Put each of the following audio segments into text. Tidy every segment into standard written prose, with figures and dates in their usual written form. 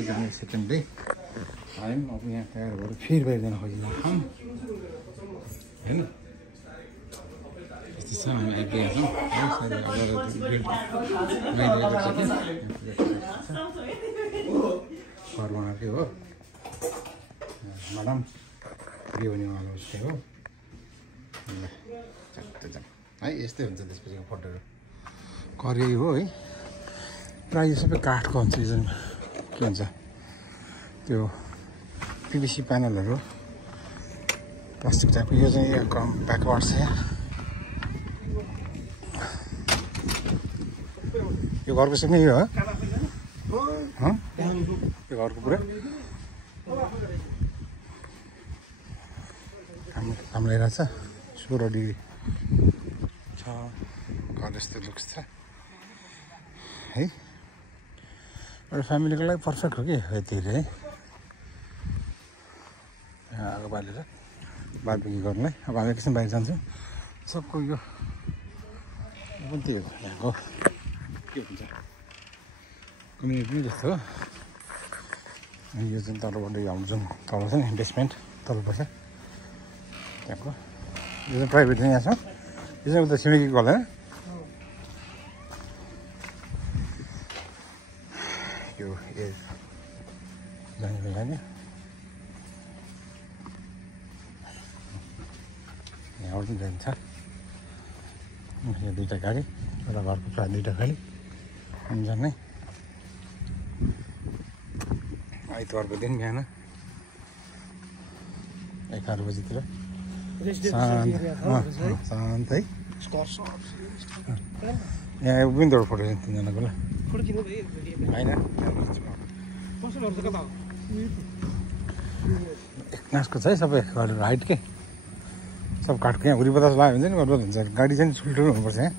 आज हमें second day आयौँ अब यहाँ तयार भएर फेरि बाहिर जान खोजिरहेको छौँ होइन यस्तो छ हामी आइपुगेका छौँ घर बनाएकै हो म्याडम के हुने उहाँको उस्तै हो है यस्तै हुन्छ त्यसपछि फोटोहरू करियै हो है प्रायः यो सबै काठको हुन्छ यो जुन के भन्छ त्यो पिभिसी प्यानलहरू प्लास्टिक टाइपको यो चाहिँ यहाँ कम ब्याकवार्ड छ यो घरको सँगै यो हो यो घरको पुरा काम लगाइरहेछ 16 डिग्री छ घर यस्तो लुक्स छ है एउटा फ्यामिलीको लागि पर्फेक्ट हो कि यतिखेर है यहाँ आगो बालेर बारबेक्यू गर्नलाई अब हामी एकछिन बाहिर जान्छौँ सबको यो पनि त्यही हो यहाँको के भन्छ कम्युनिटी नै जस्तो हो अनि यो जुन तलबाट हाम्रो जुन तल छ नि बेसमेन्ट तलपर्छ त्यहाँको यो चाहिँ प्राइभेट चाहिँ यहाँ छ यो चाहिँ उता छिमेकीको होला यो एयर जानेको लागि यहाँबाट पनि जान्छ यहाँ दुईवटा गाडी एउटा घरको प्रायः दुईवटा गाडी अनि जाने आइतबारको दिन बिहान 11 बजीतिर शान्त है यहाँ विन्डोहरू फोटो छ तिनजनाको ल होइन नासको छ है सबै घरहरू हाइट के सब काठको यहाँ हुरी बतास लाग्यो भने चाहिँ गर्दा हुन्छ गाडी चाहिँ ठुल्ठुलो हुनुपर्छ यहाँ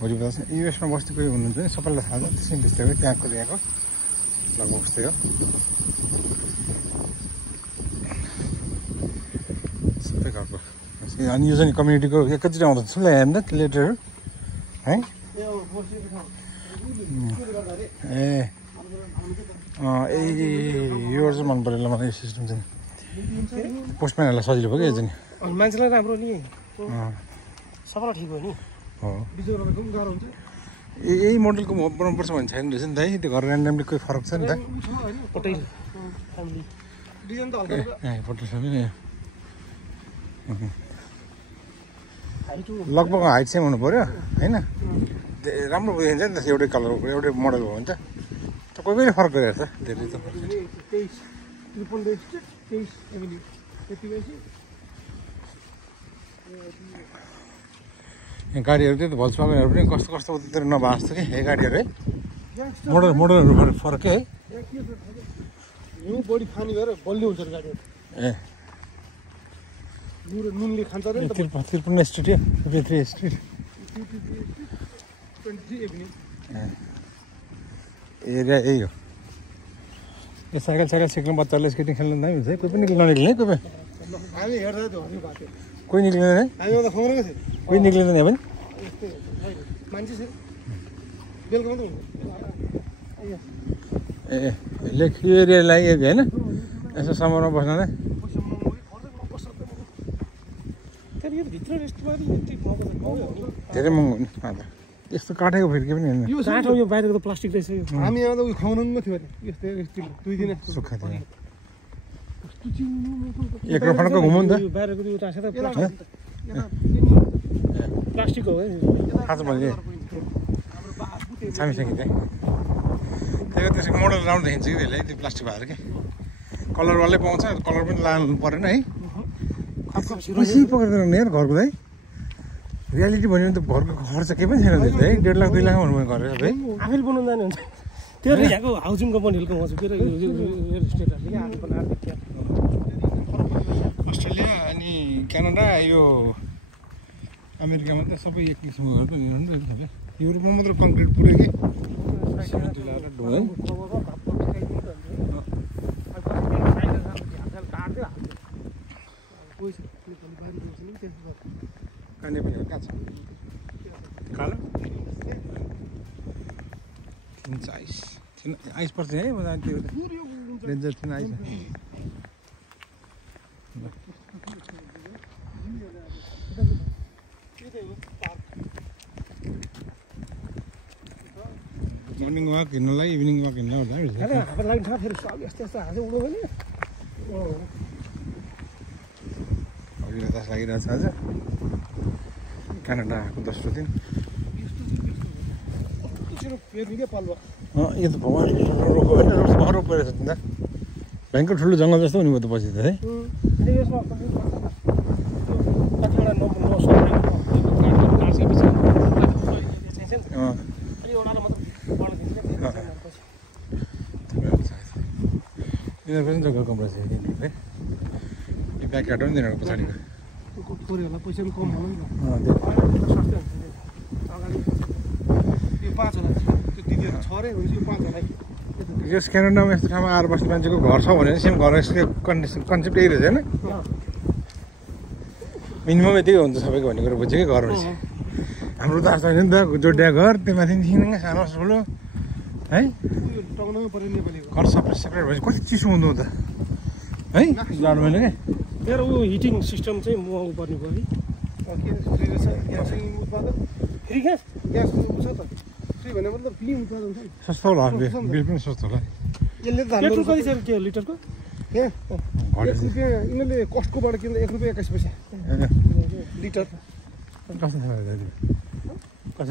हुरी बतास युएसमा बस्ती कोही हुनुहुन्छ नि सबैलाई थाहा छ त्यसै त्यस्तै हो त्यहाँको लगभग उस्तै हो सबै घरको अनि यो चाहिँ कम्युनिटीको कतिवटा आउँछ ठुलो हेर्नु त लेटरहरू है ए यो चाहिँ मन परेन मलाई यो सिस्टम चाहिँ पोस्टम्यानहरूलाई सजिलो भयो क्या यो चाहिँ मान्छेलाई राम्रो नि सबैलाई ठिक हो नि हो यही मोडलको बनाउनुपर्छ भन्ने छैन रहेछ नि त है त्यो घर ऱ्यान्डमली कोही फरक छ नि त पटेल डिजाइन त पटेल छ नि लगभग हाइट सेम हुनु पऱ्यो होइन राम्रो बुझिन्छ नि त एउटै कलरको एउटै मोडल हो भने त कोही कोही फरक गरिरहेको छ धेरै त यहाँ गाडीहरू त्यही त भल्सवागनहरू पनि कस्तो कस्तो उतातिर नभएको जस्तो कि यही गाडीहरू है मोडलहरू फरकै है यो बडी खानी भएर बलियो हुन्छ गाडीहरू ए नुनले खान्छ रे त्रिपुरा स्ट्रिट हो 3 स्ट्रिट 23 एभिन्यू एरिया यही हो यो साइकल सिक्नु बच्चाहरूले स्केटिङ खेल्नु दामी हुन्छ है कोही पनि ननिक्लिने कोही पनि हामी हेर्दा त्यो हरि बाटो कोही निक्लिँदैन है हामी त खबरकै थियो कोही निक्लिँदैन पनि मान्छे छ बेलुका मात्रै ए लेख यो एरिया लागि होइन यसो समरमा बस्नलाई धेरै महँगो नि अन्त यस्तो काटेको फेरि के पनि होइन यो काठ यो बाहिरको त प्लास्टिक रहेछ यो हामी यहाँ त उयो खुवाउनु थियो अरे यस्तो स्टिल 2 दिन सुक्खा थियो एक रोफानको घुम्नु नि त बाहिरको त्यो टाँसे त प्लास्टिक हो है थाहा छ मैले छामिसकेँ त्यही त्यही त्यसको मोडल राम्रो देखिन्छ कि त्यसले त्यो प्लास्टिक भएर कि कलरवालै पाउँछ कलर पनि लानु परेन है खुसी पक्रेर यार घरको है रियालिटी भन्यो भने त घरको खर्च केही पनि छैन त्यसले है 1.5 लाख 2 लाख भन्नु घर है आफैले बनाउनु जाने हुन्छ त्यो यहाँको हाउसिङ कम्पनीहरूको मजा के रियल इस्टेटहरूले आफै बनाएर अस्ट्रेलिया अनि क्यानाडा यो अमेरिकामा त सबै एक किसिमको घरको निर्माण सबै युरोपमा मात्र कङ्क्रिट पुऱ्यो कि काने पनि कहाँ छ कालो 3 आइस पर्छ है मजा त्यो डेन्जर थिएन आइस मर्निङ वाक हिँड्नलाई इभिनिङ वाक हिँड्नलाई तास लागिरहेको छ आज क्यानाडा आएको दोस्रो दिन यो त भगवान् भर्खर रोपेर छ नि त भयङ्कर ठुलो जङ्गल जस्तो हुने भयो त पछि त है यिनीहरू पनि जग्गा कम रहेछ है ब्याक काटो नि तिनीहरूको पछाडिको पैसा पनि कम हुनु यस क्यानाडामा यस्तो ठाउँमा आएर बस्ने मान्छेको घर छ भने सेम घर यसको कन्सेप्ट यही रहेछ होइन मिनिमम यतिकै हुन्छ सबैको भन्ने कुरो बुझ्यो कि घर रहेछ हाम्रो त छैन नि त जोडिया घर त्यो माथि सानो ठुलो है घर सबै सेपरेट भएपछि कति चिसो हुँदो त है जाडोमा क्या मेरो ऊ हिटिङ सिस्टम चाहिँ महँगो पर्ने भयो सस्तो होला बिल पनि सस्तो होला पेट्रोल कति छ के लिटरको यिनीहरूले कस्टकोबाट किन्दा ₹1.21 लिटर कसै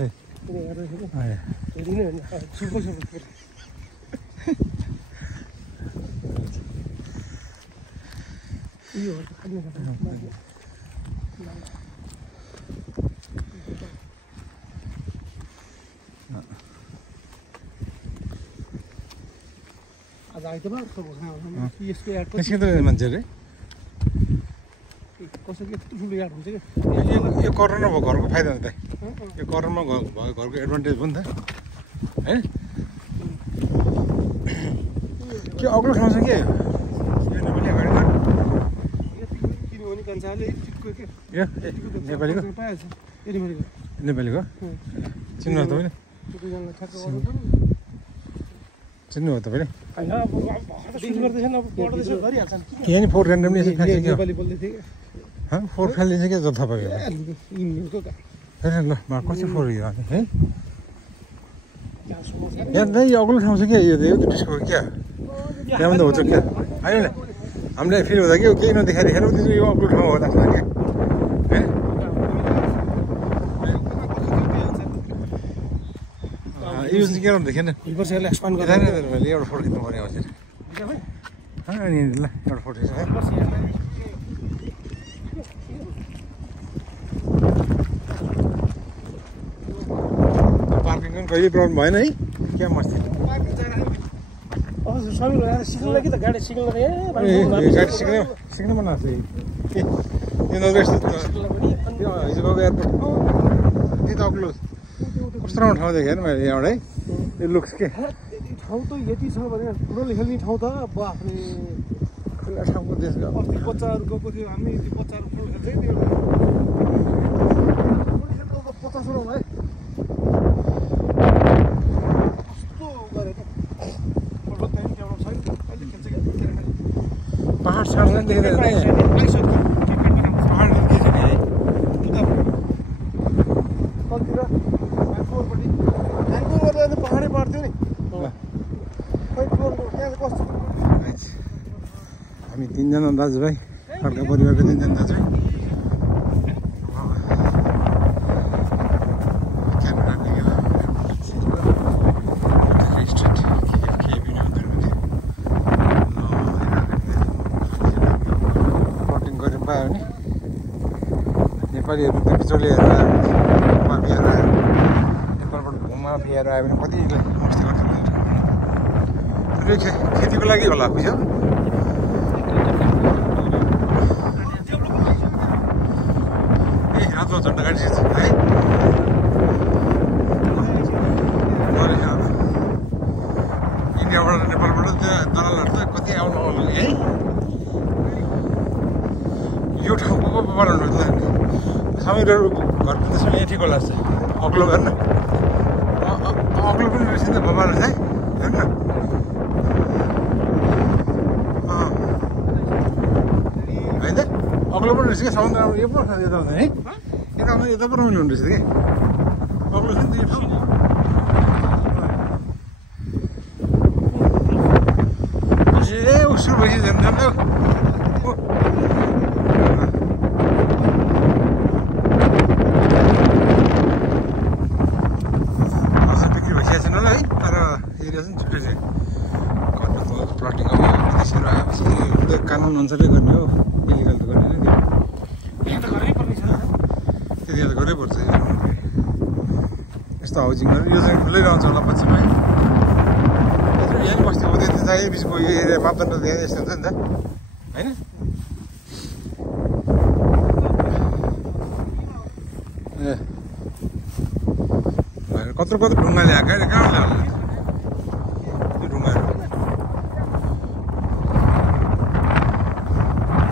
आज आइतबार यसको याड मान्छेहरू कसैको यस्तो ठुलो याड हुन्छ यो करोना भयो घरको फाइदा हो त यो करोना भयो घरको एडभान्टेज हो नि त है के अग्लो ठाउँ छ के नेपालीको नेपालीको चिन्नु हो तपाईँले चिन्नु हो तपाईँले यहाँ फोर ऱ्यान्डमली फोर फालिन्छ क्या जता पायो ल कति फोर यो है यहाँ नै यो अग्लो ठाउँ छ क्या यो डिस्को क्या त्यहाँ पनि त हुन्छ क्या आयो नि हामीलाई फिल हुँदा कि केही नदेखाएर यो अग्लो ठाउँ हो लाग्छ क्या युज के गर्नु देखेन एउटा फोटो खिच्नु पर्ने आउँछ अनि ल एउटा फोटो खिच्छ पार्किङ पनि कहिले प्रब्लम भएन है क्या मस्ती गाडी सिक्न मन लाग्छ यो नजर यस्तो हिजो गएको एयरपोर्ट त्यही त अग्लो कस्तो राम्रो ठाउँ देखेँ मैले यहाँबाट है यो लुक्स के ठाउँ त यति छ भने फुटबल खेल्ने ठाउँ त बाफ्रे खुल्ला ठाउँको देश गयो अस्ति बच्चाहरू गएको थियो हामी बच्चाहरू फुटबल खेल्छ त्यो 50 रन है कस्तो गरे त फुटबल टाइम क्यामेरा छैन अहिले खेल्छ क्या पहाड साड्छ नि देख्दैन पहाड के छ नि पहाडै पार्थ्यो नि हामी तिनजना दाजुभाइ अर्का परिवारको तिनजना दाजुभाइ बोटिङ गरेर पायो भने नेपालीहरू त बिचौलिएर माफियाहरू आयो नेपालबाट माफियाहरू आयो भने कति मस्ती गर्छ खेतीको लागि होला बुझ्यो ए झन्डा गाडी है इन्डियाबाट नेपालबाट दलालहरू त कति आउनु होला है यो ठाउँको पो बनाउनु त हामीहरू घर त्यसमा यहाँ ठिक होला जस्तो अग्लो हेर्न अग्लो पनि रहेछ नि त बबाल है हेर्न अग्लो पनि रहेछ क्या साउन्ड राम्रो यो पो यता हुँदैन है यता पो रमाइलो हुँदो रहेछ क्या अग्लो छ नि त यो ठाउँ ए सुरु भइसक्यो झन् झन् अझ बिक्री भइसकेको छैन होला है तर एरिया चाहिँ छुट्टै छ घरको तल प्लटिङ अब विदेशीहरू आएपछि त्यो कानुन अनुसारै गर्ने हो इलिगल त गर्ने होइन त्यति त गर्नै पर्छ यस्तो हाउसिङहरू यो चाहिँ ठुलै रहन्छ होला पछिमा यहाँ बस्तीको त्यति चाहिँ बिचको यो एरिया मापदण्ड धेरै यस्तो हुन्छ नि त होइन ए कत्रो कत्रो ढुङ्गा ल्याएको अरे कहाँ ल्यायो त्यो ढुङ्गाहरू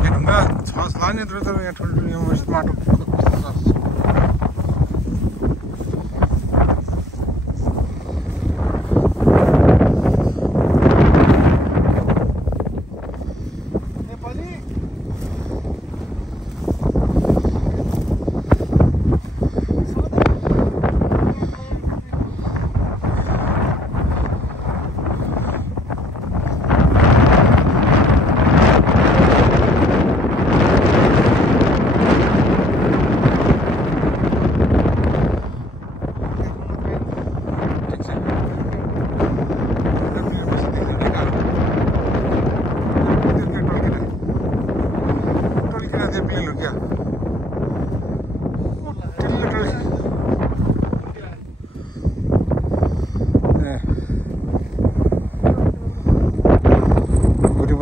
यहाँ ढुङ्गा छ लाने तर यहाँ ठुल्ठुलो यहाँ माटो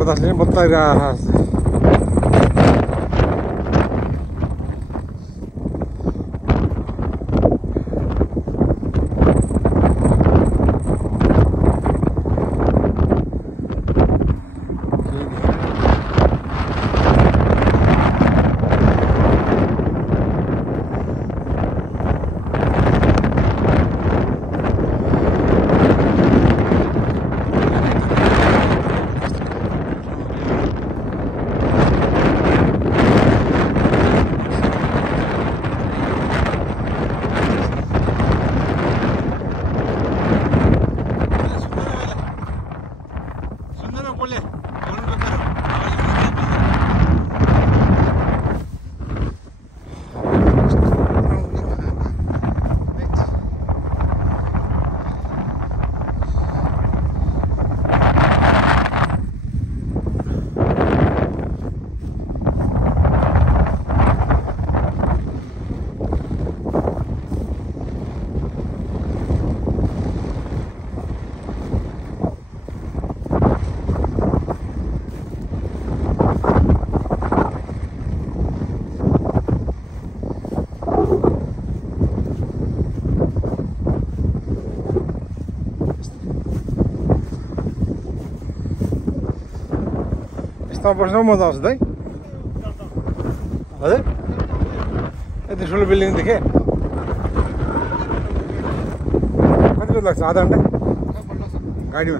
बतासले बताइरहेको यस्तोमा बस्नु मजा आउँछ त है हजुर यति ठुलो बिल्डिङ देखेँ कति बेला लाग्छ आधा घन्टा गाडीमा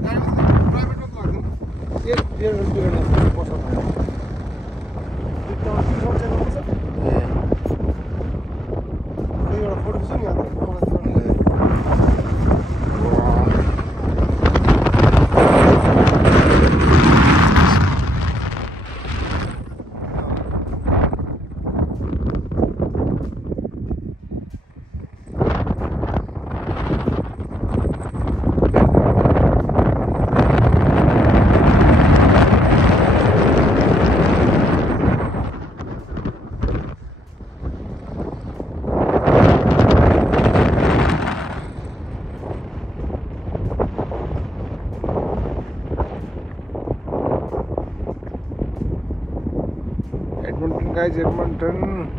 guys, Edmonton.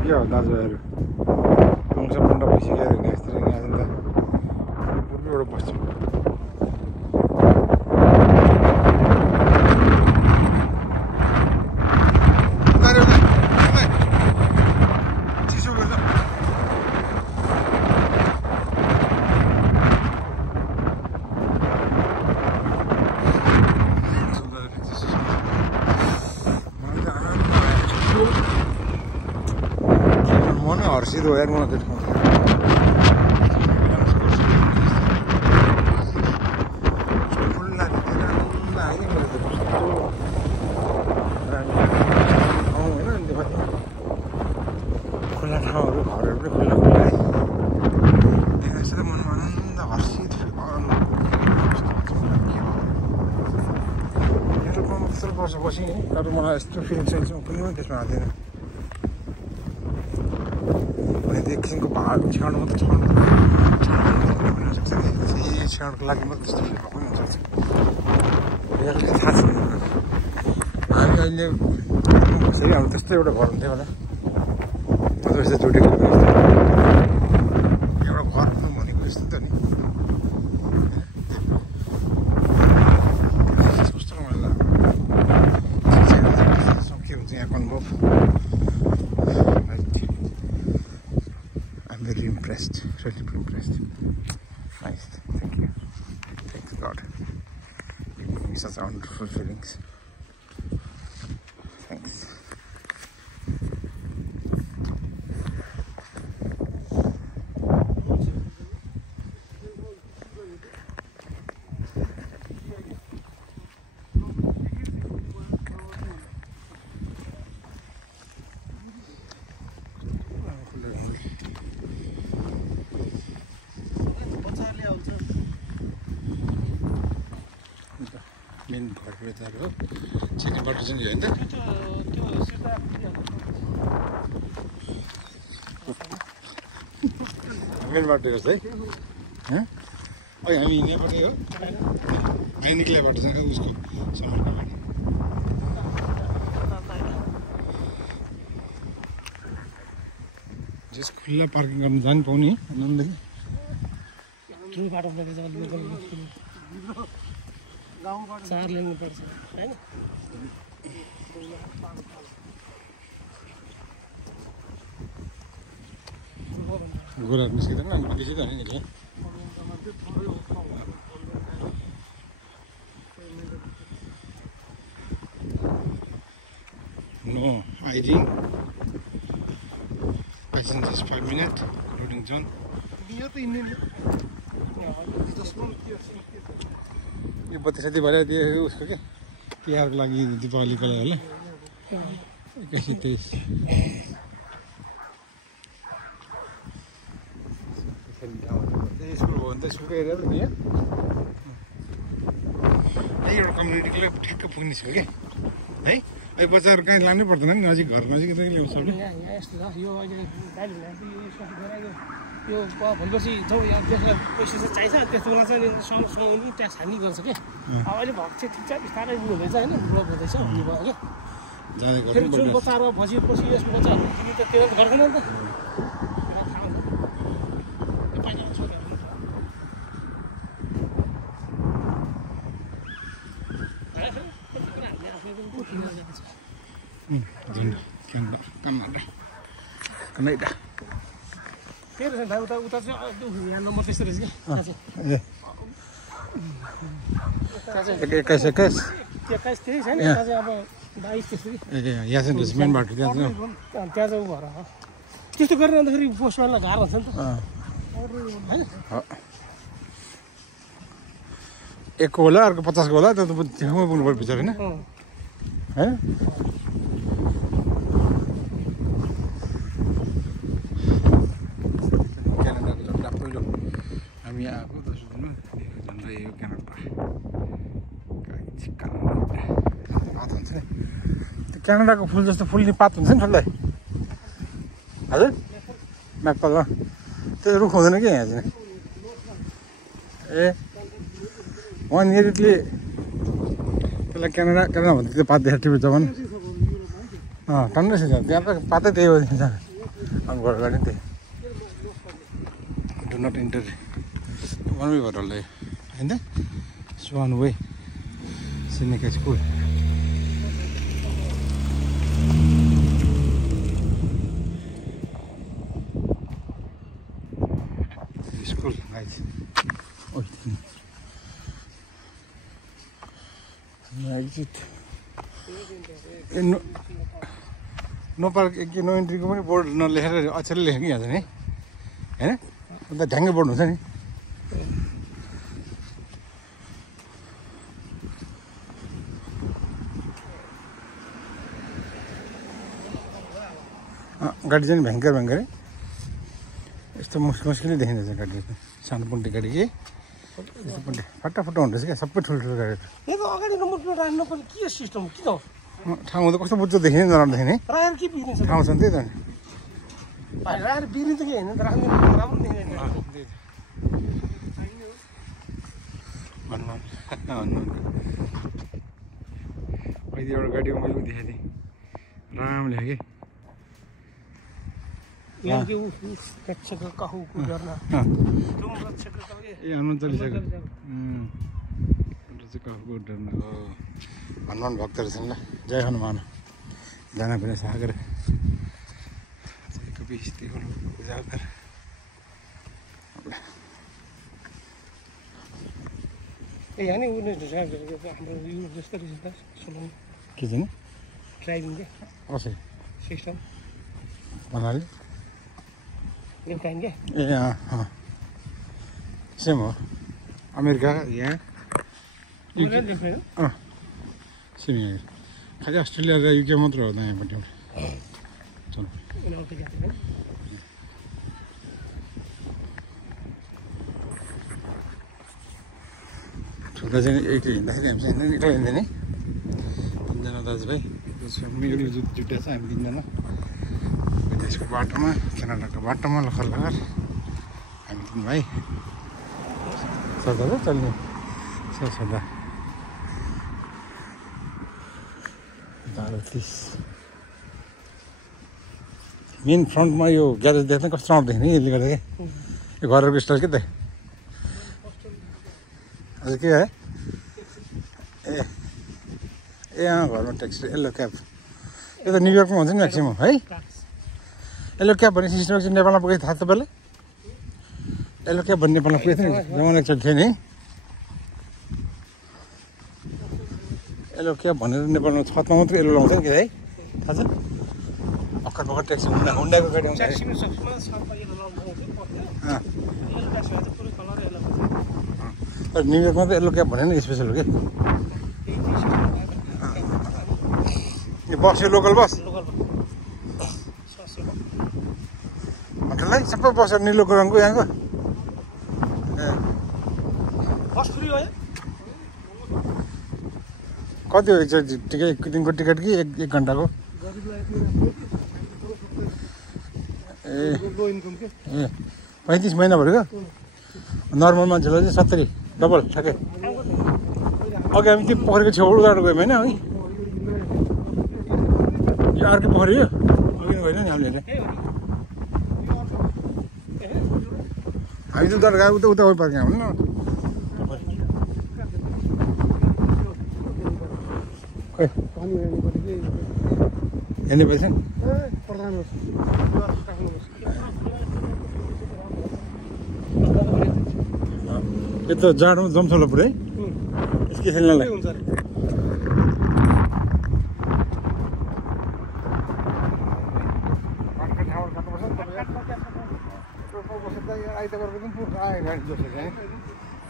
के हो दाजुभाइहरू टुङसा मुन्डा भइसक्यो हिँड्ने यस्तरी यहाँ त पुरै एउटा बस्छु चिसो गर्छ मन हर्षित हो यार म त्यो ठाउँ खुल्ला खुल्ला ठाउँहरू घरहरू पनि खुल्ला खुल्ला है देख्दा त मनमा आनन्द हर्षित यत्रो वर्ष बसेँ है तर मलाई यस्तो फिलिङ्स चाहिँ कुनै पनि त्यसमा आउँदैन भने त एक किसिमको पहाड छेउमा मात्रै छेउमा हुनसक्छ नि त्यही छेउको लागि मात्रै त्यस्तो फिल भएको पनि हुनसक्छ यसले थाहा छैन हामी अहिले बसेको अब त्यस्तो एउटा घर हुन्थ्यो होला अझ यस्तो जोडेको एउटा घर भनेको यस्तो त नि कस्तो रमाइलो के हुन्छ यहाँको अनुभव I'm very impressed, really impressed. Nice, thank you. Thanks God. Giving me such wonderful feelings. Thanks. Main घरको यताहरू हो छिट्टै बाटो चाहिँ होइन त मेन बाटो हेर्छ है अघि हामी हिँड्नेबाटै हो हामी निक्लिने बाटो चाहिँ उसको समरको बाटो जस खुल्ला पार्किङ गर्नु जानु पाउने आनन्द चार लेन पर्छ हैन गोराहरू निस्किँदैन हामी बेसी त होइन नि No ID. Passengers 5 minutes. Loading zone. यो बत्ती साथी भएर त्यो उसको के तिहारको लागि दीपावलीको लागि होला 21-23 स्कुल भयो भने त स्कुलको एरिया त नि यही एउटा कम्युनिटी क्लब ठ्याक्क पुग्नेछौँ कि है अहिले बच्चाहरू कहीँ लानै पर्दैन नि नजिक घर नजिक ल्याउँछ यो भोलिपर्सि जाउँ यहाँ त्यसमा पैसा चाहिँ चाहिन्छ त्यस्तो बेला चाहिँ सँगसँगै ट्याक्स हाल्ने गर्छ कि अब अहिले भएको चाहिँ ठिक छ बिस्तारै उयो हुँदैछ होइन ग्रोथ हुँदैछ भन्ने भयो कि फेरि जुन बच्चाहरू पछि यसको बच्चाहरू त त्यो गर्दैन नि त कनाडा फेरि उता चाहिँ यहाँ नम्बर त्यस्तो रहेछ क्या 21 त्यही छैन त्यहाँ चाहिँ अब 22 त्यस्तो कि यहाँ चाहिँ मेन बाटो त्यहाँ चाहिँ चाहिँ उ भएर त्यस्तो गरेर अन्त फेरि पोस्टम्यानलाई गाह्रो हुन्छ नि त होइन एक को होला अर्को 50 को होला त्यो त ठाउँमै पुग्नु पर्यो बिचार होइन है हामी आएको दोस्रो दिनमा झन्डै यो क्यानाडा पात हुन्छ नि त्यो क्यानाडाको फुल जस्तो फुल्ने पात हुन्छ नि ठुलै हजुर म्यापलमा त्यो रुख हुँदैन कि यहाँ चाहिँ ए वान इयरले त्यसलाई क्यानाडा भन्दा त्यो पात देखाएको टिभी जमाना टन्नै छ त्यहाँ त पातै त्यही हो अनबाट गर्ने त्यही do not enter one way भएर होला होइन Swan Way Seneca School School guys oh exit no park no इन्ट्रीको पनि बोर्ड नलेखेर अक्षरले लेखेको यहाँ चाहिँ नि होइन अन्त ढ्याङ्गे बोर्ड हुन्छ नि गाडी चाहिँ भयङ्कर भयङ्करै यस्तो मुस्किलै देखिँदैछ गाडी चाहिँ सानो पुन्टे गाडी के यस्तो पुन्टे फाटाफुट्टा हुँदैछ क्या सबै ठुल्ठुलो गाडीहरू यो त अगाडि नम्बर प्लेट राख्नु पर्ने के सिस्टम किन हो ठाउँ त कस्तो बुझ्दो देखिने नराम्रो देखिने राखेर के बिग्रिन्छ ठाउँ छ नि त्यही त भाइ राखेर बिग्रिन्छ कि होइन राख्नु राम्रो देखिँदैन भन्नु अहिले एउटा गाडीमा मैले देखाएको थिएँ राम्रो लेखेँ कि यहाँ के रक्षक कहूको गर्न तुम रक्षक कहोगे ए हनुमान चालिसाको कहूको डरमा हो हनुमान भक्तहरू छन् ल जय हनुमान जाना पनि सागर कपि पूजा गर ए यहाँ नि उनीहरू ड्राइभ गरेको हाम्रो यो जस्तो रहेछ त सुनौँ के चाहिँ ड्राइभिङ के कसरी सिस्टम भन्नाले एउटा क्या ए सेम हो अमेरिका यहाँ सेम यहाँ खालि अस्ट्रेलिया र युके मात्र हो दायाँपट्टि चलो ठुलो चाहिँ एक्लै हिँड्दाखेरि हामी चाहिँ एक्लै हिँड्दैन नि तिनजना दाजुभाइ मिडल जुट्टा छ हामी तिनजना विदेशको बाटोमा क्यानाडाको बाटोमा लखर लखर हामी तिन भाइ सदा चल्ने सदा 30 मेन फ्रन्टमा यो ग्यारेज देख्दा कस्तो राम्रो देख्ने यसले गर्दा क्या यो घरहरूको स्टाइल के त हजुर के है ए घरमा ट्याक्सी येल्लो क्याब यो त न्युयोर्कमा हुन्छ नि म्याक्सिमम् है येल्लो क्याब भन्ने सिस्टम चाहिँ नेपालमा पुगेको थाहा तपाईँलाई येल्लो क्याब भन्ने नेपालमा पुगेको थियो नि जमाना एकचोटि थियो नि येल्लो क्याब भनेर नेपालमा छतमा मात्रै येल्लो लाउँछ नि के है थाहा छ अक्कर भर्खर ट्याक्सी हुन्डाको गाडी आउँछ तर न्युयोर्कमा त येल्लो क्याब भने नि स्पेसल हो कि यो बस यो लोकल बस होटललाई सबै बसहरू निलोको रङको यहाँको कति हो एकचोटि टिकट दिनको टिकट कि एक घन्टाको ए 35 महिनाभरिको नर्मल मान्छेलाई चाहिँ 70 डबल ठ्याक्कै अघि हामी त्यो पोखरीको छेउ उडाएर गयौँ होइन है यो अर्कै पोखरी हो अघि गएन नि हामीले हामी त उता गयो उता पर्छ हाम्रो न हेर्ने भएछ नि यो त जाडोमा जम्छ होला पुरै के खेल्नलाई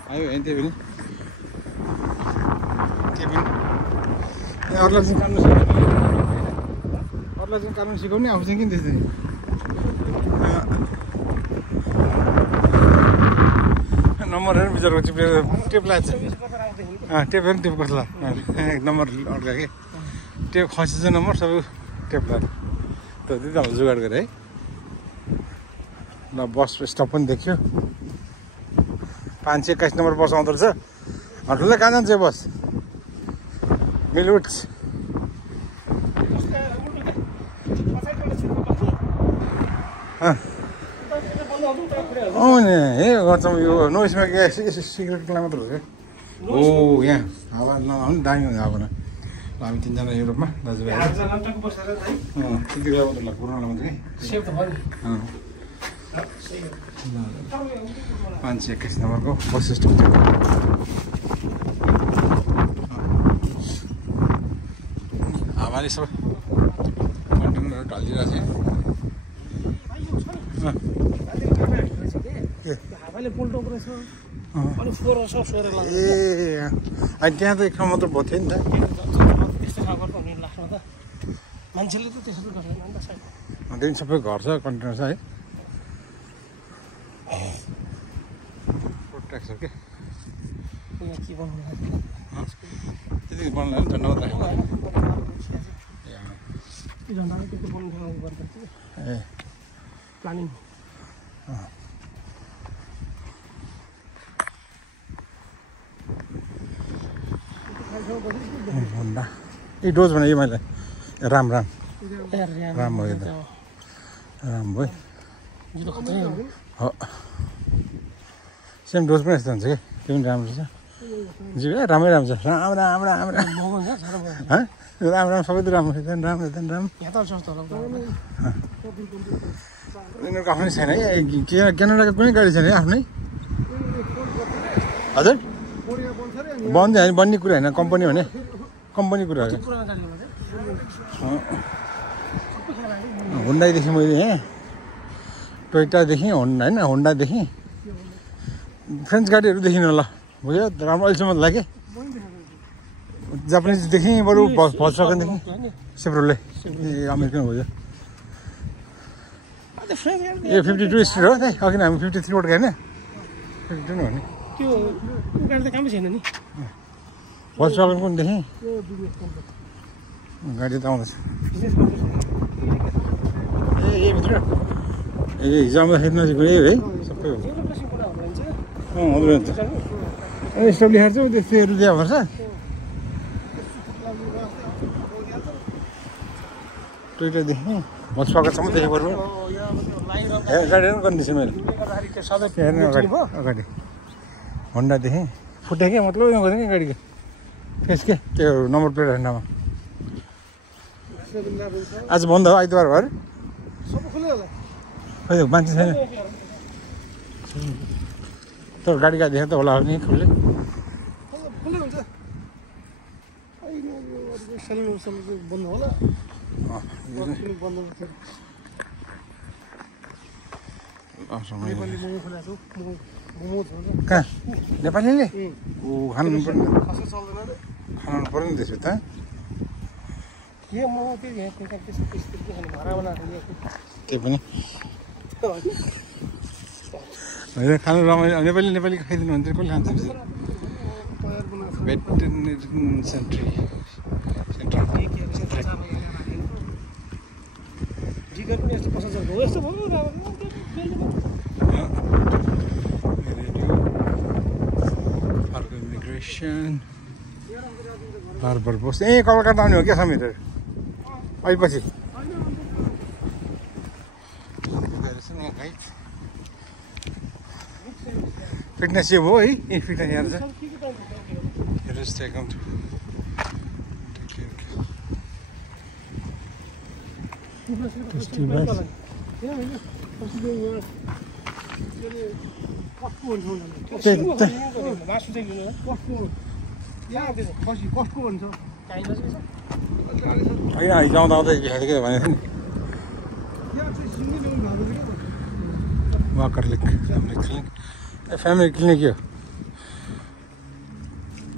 आयो होइन त्यही पनि अरूलाई चाहिँ कानुन सिकाउने आफू चाहिँ किन त्यस्तै नम्बरहरू बिचरा टिपेर टेप लाग्छ टेप पनि टेप कसला नम्बर अर्का के टेप खसेछ नम्बर सबै टेप लाग्छ त त्यति त जुगाड गरेँ है ल बस स्टप पनि देख्यो 521 नम्बर बस आउँदो रहेछ ठुलै कहाँ जान्छ बस मिलवुड्स नि हे गर्छौँ यो नोइसमा सिगरेटलाई मात्र हो क्या हो यहाँ हावा नआउनु दामी हुन्छ हावा हामी तिनजना युरोपमा दाजुभाइ त्यति बेला मात्र पुरानो मात्रै 521 नम्बरको बस स्टप हावाले सबै कन्टेनर सामानहरू ढलिरहेको छ हावाले पोल्टोको रहेछ अनि फोहोर सब सोरेर लाग्छ ए अनि त्यहाँ त एक ठाउँ मात्र भयो थियो नि त त्यस्तो खाएको त हुने लास्टमा त मान्छेले त त्यसरी गर्दैन नि त सायद त्यही सबै घर छ कन्टेनर छ है प्रोटेक्ट छ के यहाँ के बनाउनु त्यति बनाउनु झन्डा मात्र राखेको यो झन्डाले त्यस्तो बनाउनु ठाउँ गर्दा ए प्लानिङ होन्डा ए डोज भने यो मैले राम हो यो त राम भयो हो सेम डोज पनि यस्तो हुन्छ कि त्यो पनि राम्रो छ जी राम्रै राम्रो छ राम राम राम राम राम राम सबै त राम्रो छ राम्रो यहाँ त सस्तो होला यिनीहरूको आफ्नै छैन है क्यानाडाको कुनै गाडी छैन है आफ्नै हजुर बन्छ होइन बन्ने कुरा होइन कम्पनी भने कम्पनी कुरा हो होन्डा देखेँ मैले यहाँ टोयोटा देखेँ होन्डा होइन होन्डा देखेँ फ्रेन्च गाडीहरू देखिनँ ल बुझ्यो राम्रो अहिलेसम्म लाग्यो जापानिज देखेँ बरु भल्सवागन देखेँ सेफ्रोले ए अमेरिकन हो यो ए 52 स्ट्रिट हो त्यही अघि हामी 53 रोड गएन 52 नै हो नि त्यो गाडी त कामै छैन नि भल्सवागन पनि देखेँ गाडी त आउँदैछ ए भित्र ए हिजो आउँदा खेत नजिक है सबै हो हजुर स्टप लेखेर चाहिँ त्यस्तोहरू दिया पर्छ टोयोटा देखेँ भल्सवागनसम्म देखेँ बरु गाडीहरू कन्डिसन मैले हेर्ने अगाडि होन्डा देखेँ फुटे क्या मतलब उयो गरेँ क्या गाडीको फेस के त्यो नम्बर प्लेट हेर्नमा आज बन्द हो आइतबार भएर खै मान्छे छैन तर गाडी गाडी देखेर त होला नि खुल्ले बन्द होला कहाँ नेपालीले ऊ खानु पर्ने खानु पर्ने त्यसो त त्यही पनि होइन खानु रमाइलो नेपाली नेपाली खाइदिनु भने चाहिँ कसले खान्छ भेटेरिनरी सेन्टर अर्को इमिग्रेसन बार पोस्ट ए कलकत्ता आउने हो क्या समीरहरू अहिलेपछि फिटनेस यो हो है ए फिटनेस यहाँ छ होइन हिजो आउँदा आउँदै देखाएको भनेको थिएँ नि वाकर लिक फ्यामिली क्लिनिक यो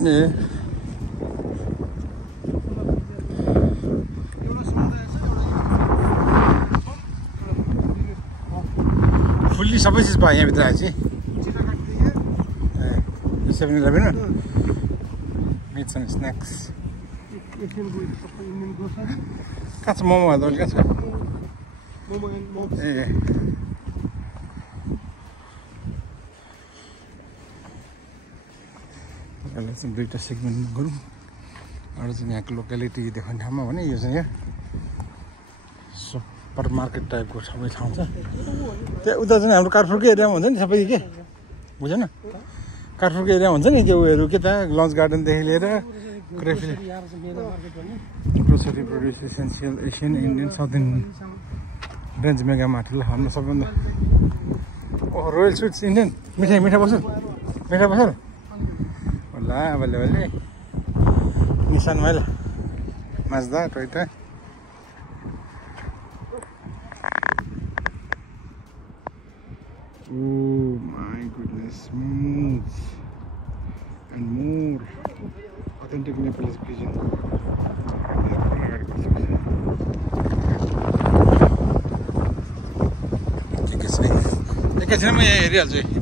ए फुल्ली सबै चिज पायो यहाँभित्र आएपछि ए 7-11 मिट्स एन्ड स्न्याक्स कहाँ छ मोमो अहिले कहाँ छ ए यसलाई चाहिँ दुईवटा सेगमेन्ट गरौँ एउटा चाहिँ यहाँको लोकेलिटी देखाउने ठाउँमा भने यो चाहिँ यहाँ सुपर मार्केट टाइपको सबै ठाउँ छ त्यहाँ उता चाहिँ हाम्रो कारफुरको एरियामा हुन्छ नि सबै के बुझेन कारफुरको एरिया हुन्छ नि त्यो उयोहरू के त लन्च गार्डनदेखि लिएर grocery produce essential Asian Indian south Indian range mega mart ल हाम्रो सबभन्दा ओह रोयल स्विट्स इन्डियन मिठा पसल होला बल्ले निसान मैले Mazda Toyota Oh my goodness, momos and more authentic Nepalese cuisine. एकैछिन म यहाँ हेरिहाल्छु